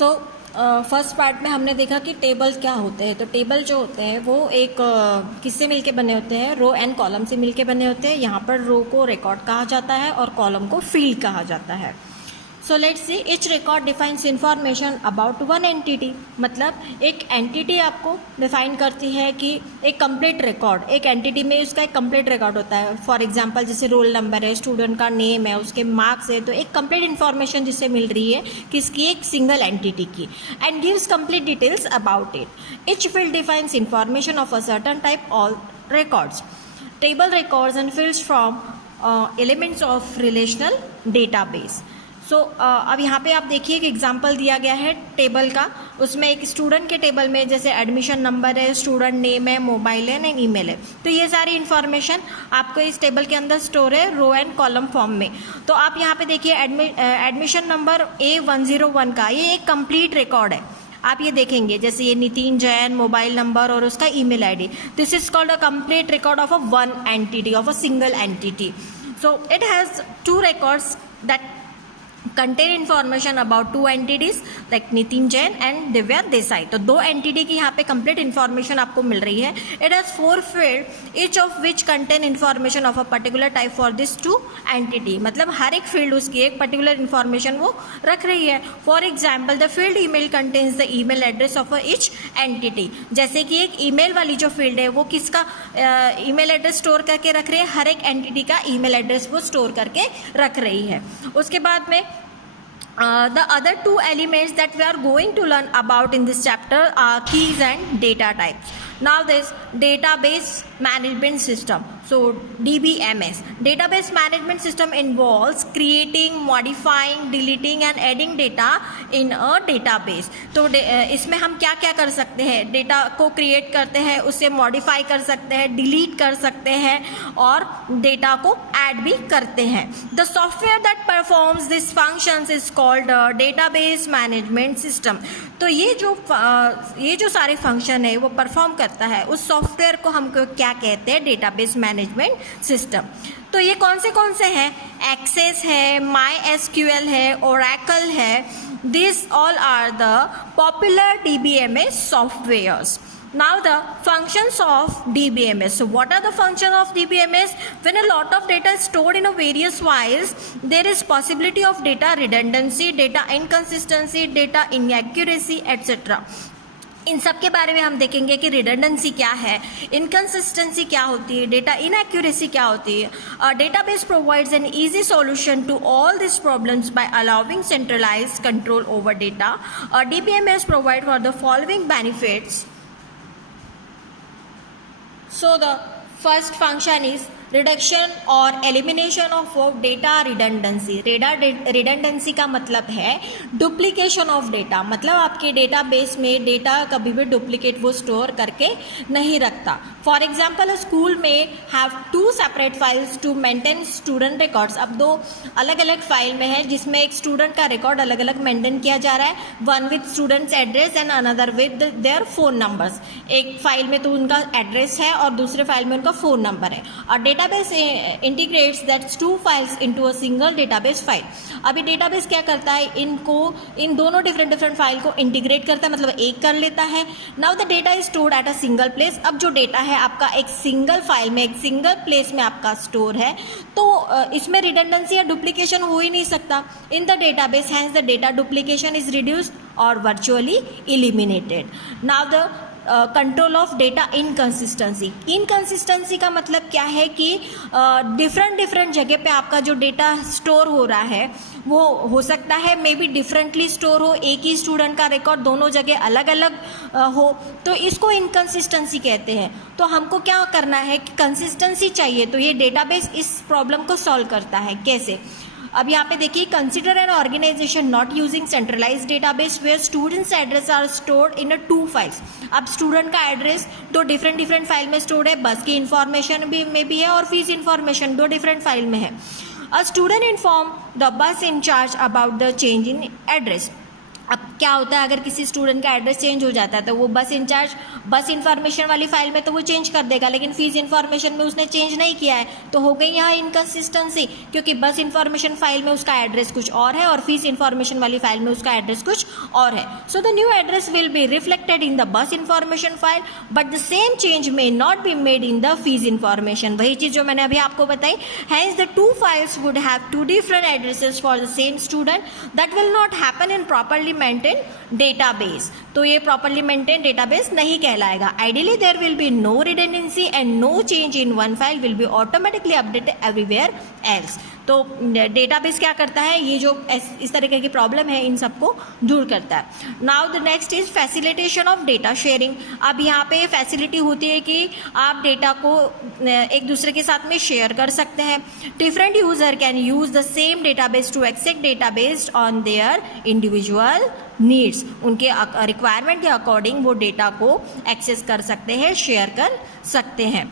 So first part में हमने देखा कि टेबल क्या होते हैं। तो टेबल जो होते हैं वो एक किससे मिलके बने होते हैं, रो एंड कॉलम से मिलके बने होते हैं। यहाँ पर रो को रिकॉर्ड कहा जाता है और कॉलम को फील्ड कहा जाता है। So let's see, each record defines information about one entity. मतलब एक एंटिटी आपको डिफाइन करती है कि एक कंप्लीट रिकॉर्ड, एक एंटिटी में उसका एक कंप्लीट रिकॉर्ड होता है। फॉर एग्जांपल जैसे रोल नंबर है, स्टूडेंट का नेम है, उसके मार्क्स है, तो एक कंप्लीट इन्फॉर्मेशन जिससे मिल रही है किसकी, एक सिंगल एंटिटी की, and gives complete details about it. Each field defines information of a certain type all records. Table records and fields from elements of relational database. So अब यहाँ पे आप देखिए एक एग्जांपल दिया गया है टेबल का। उसमें एक स्टूडेंट के टेबल में जैसे एडमिशन नंबर है, स्टूडेंट नेम है, मोबाइल है एंड ईमेल है। तो ये सारी इन्फॉर्मेशन आपको इस टेबल के अंदर स्टोर है रो एंड कॉलम फॉर्म में। तो आप यहाँ पे देखिए एडमिशन नंबर A101 का ये एक कंप्लीट रिकॉर्ड है। आप ये देखेंगे जैसे ये नितिन जैन, मोबाइल नंबर और उसका email ID. This is called a complete record of a one entity, of a single entity. So it has two records that contain information about two entities like Nitin Jain and Divya Desai. तो दो entity की यहाँ पे complete information आपको मिल रही है। It has 4 field each of which contain information of a particular type for this to entity. मतलब हर एक फील्ड उसकी एक पर्टिकुलर इन्फॉर्मेशन वो रख रही है। For example the field email contains the email address of each entity. जैसे कि एक ईमेल वाली जो फील्ड है वो किसका ईमेल एड्रेस स्टोर करके रख रही है, हर एक एंटिटी का ईमेल एड्रेस वो स्टोर करके रख रही है। उसके बाद में the other two elements that we are going to learn about in this chapter are keys and data types. Now this database management system, so DBMS. Database management system involves creating, modifying, deleting and adding data in a database. तो इसमें हम क्या क्या कर सकते हैं, data को create करते हैं, उसे मॉडिफाई कर सकते हैं, डिलीट कर सकते हैं और डेटा को ऐड भी करते हैं। The software that performs these functions is called database management system. तो ये जो सारे फंक्शन है वो परफॉर्म करता है, उस सॉफ्टवेयर को हमको क्या कहते हैं, डेटाबेस मैनेजमेंट सिस्टम। तो ये कौन से हैं, एक्सेस है, MySQL है, ओरेकल है। This all are the popular DBMS softwares. Now the functions of DBMS. So what are the functions of DBMS? When a lot of data is stored in a various files, there is possibility of data redundancy, data inconsistency, data inaccuracy, etc. इन सब के बारे में हम देखेंगे कि redundancy क्या है, inconsistency क्या होती है, डेटा इनएक्यूरेसी क्या होती है। Database provides an easy solution to all this problems by allowing centralised control over data. DBMS provide for the following benefits. So the first function is reduction और elimination of data redundancy. Redundancy का मतलब है duplication of data, मतलब आपके database में data कभी भी duplicate वो स्टोर करके नहीं रखता। फॉर एग्जाम्पल स्कूल में have 2 separate files to maintain student records. अब 2 अलग अलग फाइल में है जिसमें एक स्टूडेंट का रिकॉर्ड अलग अलग मेंटेन किया जा रहा है, one with students address and another with their phone numbers. एक फाइल में तो उनका एड्रेस है और दूसरे फाइल में उनका फ़ोन नंबर है। और database integrates that's 2 files into a single database file. अभी डेटाबेस क्या करता है, इन दोनों डिफरेंट फाइल को इंटीग्रेट करता है, मतलब एक कर लेता है। Now the data is stored at a single place. अब जो डेटा है आपका एक सिंगल फाइल में, एक सिंगल प्लेस में आपका स्टोर है, तो इसमें रिडंडेंसी या डुप्लीकेशन हो ही नहीं सकता in the database. Hence the data duplication is reduced और virtually eliminated. Now the control of data inconsistency. Inconsistency का मतलब क्या है कि डिफरेंट जगह पे आपका जो डेटा स्टोर हो रहा है वो हो सकता है मे बी डिफरेंटली स्टोर हो, एक ही स्टूडेंट का रिकॉर्ड दोनों जगह अलग अलग हो, तो इसको इनकन्सिस्टेंसी कहते हैं। तो हमको क्या करना है कि कंसिस्टेंसी चाहिए, तो ये डेटाबेस इस प्रॉब्लम को सॉल्व करता है। कैसे, अब यहाँ पे देखिए, consider an organisation not using centralised database where students address are stored in 2 files. अब स्टूडेंट का एड्रेस 2 डिफरेंट फाइल में स्टोर्ड है, बस की इन्फॉर्मेशन में भी है और फीस इन्फॉर्मेशन 2 डिफरेंट फाइल में है। A student inform the bus in charge about the change in address. अब क्या होता है, अगर किसी स्टूडेंट का एड्रेस चेंज हो जाता है तो वो बस इंचार्ज बस इन्फॉर्मेशन वाली फाइल में तो वो चेंज कर देगा, लेकिन फीस इन्फॉर्मेशन में उसने चेंज नहीं किया है, तो हो गई यहाँ इनकन्सिस्टेंसी, क्योंकि बस इन्फॉर्मेशन फाइल में उसका एड्रेस कुछ और है और फीस इन्फॉर्मेशन वाली फाइल में उसका एड्रेस कुछ और है. So the new address will be reflected in the bus information file, but the same change may not be made in the fees information. वही चीज़ जो मैंने अभी आपको बताई. Hence the two files would have two different addresses for the same student. That will not happen in properly maintained database. तो ये properly maintained database नहीं कहलाएगा. Ideally there will be no redundancy and no change in one file will be automatically updated everywhere else. तो database क्या करता है, ये जो इस तरीके की प्रॉब्लम है इन सबको दूर करता है. Now the next is facilitation of data sharing. अब यहाँ पे फैसिलिटी होती है कि आप डेटा को एक दूसरे के साथ में शेयर कर सकते हैं. Different user can use the same database to access data based on their individual needs. उनके रिक्वायरमेंट के अकॉर्डिंग वो डेटा को एक्सेस कर सकते हैं, शेयर कर सकते हैं.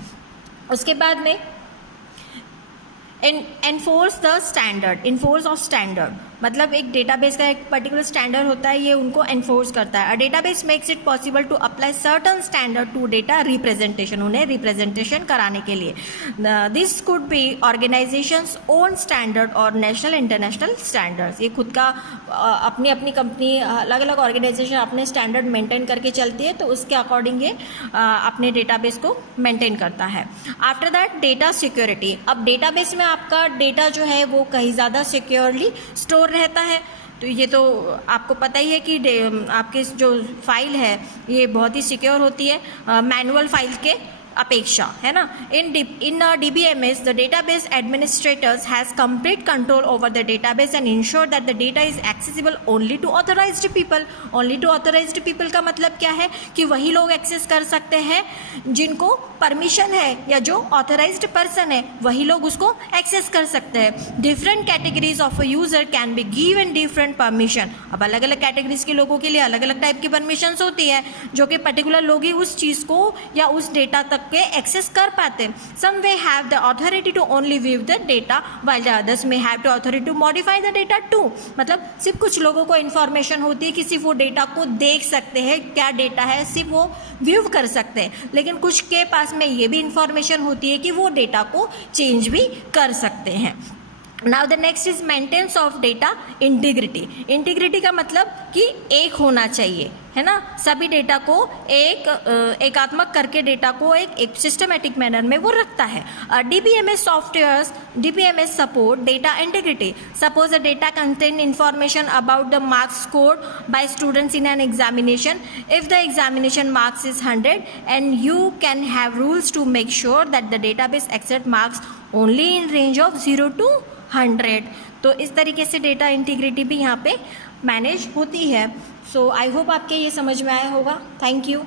उसके बाद में enforce the standard. Enforce of standard मतलब एक डेटाबेस का एक पर्टिकुलर स्टैंडर्ड होता है, ये उनको एनफोर्स करता है. A database makes it possible to apply certain standard to data representation. उन्हें रिप्रेजेंटेशन कराने के लिए this could be organisation's own standard और नेशनल इंटरनेशनल स्टैंडर्ड्स. ये खुद का अपनी अपनी कंपनी, अलग अलग ऑर्गेनाइजेशन अपने स्टैंडर्ड मेंटेन करके चलती है, तो उसके अकॉर्डिंग ये अपने डेटाबेस को मेंटेन करता है. After that data security. अब डेटाबेस में आपका डेटा जो है वो कहीं ज़्यादा सिक्योरली स्टोर रहता है. तो ये तो आपको पता ही है कि आपकी जो फाइल है ये बहुत ही सिक्योर होती है मैनुअल फाइल के अपेक्षा, है ना. इन DBMS the database administrators has complete control over the database and ensure that the data is accessible only to authorized people. only to authorized people का मतलब क्या है कि वही लोग एक्सेस कर सकते हैं जिनको परमिशन है, या जो ऑथराइज्ड पर्सन है वही लोग उसको एक्सेस कर सकते हैं. Different categories of a user can be given different permission. अब अलग अलग कैटेगरीज के लोगों के लिए अलग अलग टाइप की परमिशंस होती है, जो कि पर्टिकुलर लोग ही उस चीज़ को या उस डेटा तक के एक्सेस कर पाते हैं. Some way have the authority to only view the data while the others may have the authority to modify the data too. मतलब सिर्फ कुछ लोगों को इन्फॉर्मेशन होती है कि सिर्फ वो डेटा को देख सकते हैं, क्या डेटा है सिर्फ वो व्यू कर सकते हैं, लेकिन कुछ के पास में ये भी इंफॉर्मेशन होती है कि वो डेटा को चेंज भी कर सकते हैं. Now the next is maintenance of data integrity. Integrity का मतलब कि एक होना चाहिए, है ना. सभी डेटा को एकात्मक करके डेटा को एक सिस्टमेटिक मैनर में वो रखता है. DBMS softwares DBMS support data integrity. Suppose the data contain information about the marks scored by students in an examination. If the examination marks is 100 and you can have rules to make sure that the database accept marks only in range of 0 to 100. तो इस तरीके से data integrity भी यहाँ पे manage होती है. सो I hope आपके ये समझ में आया होगा. Thank you.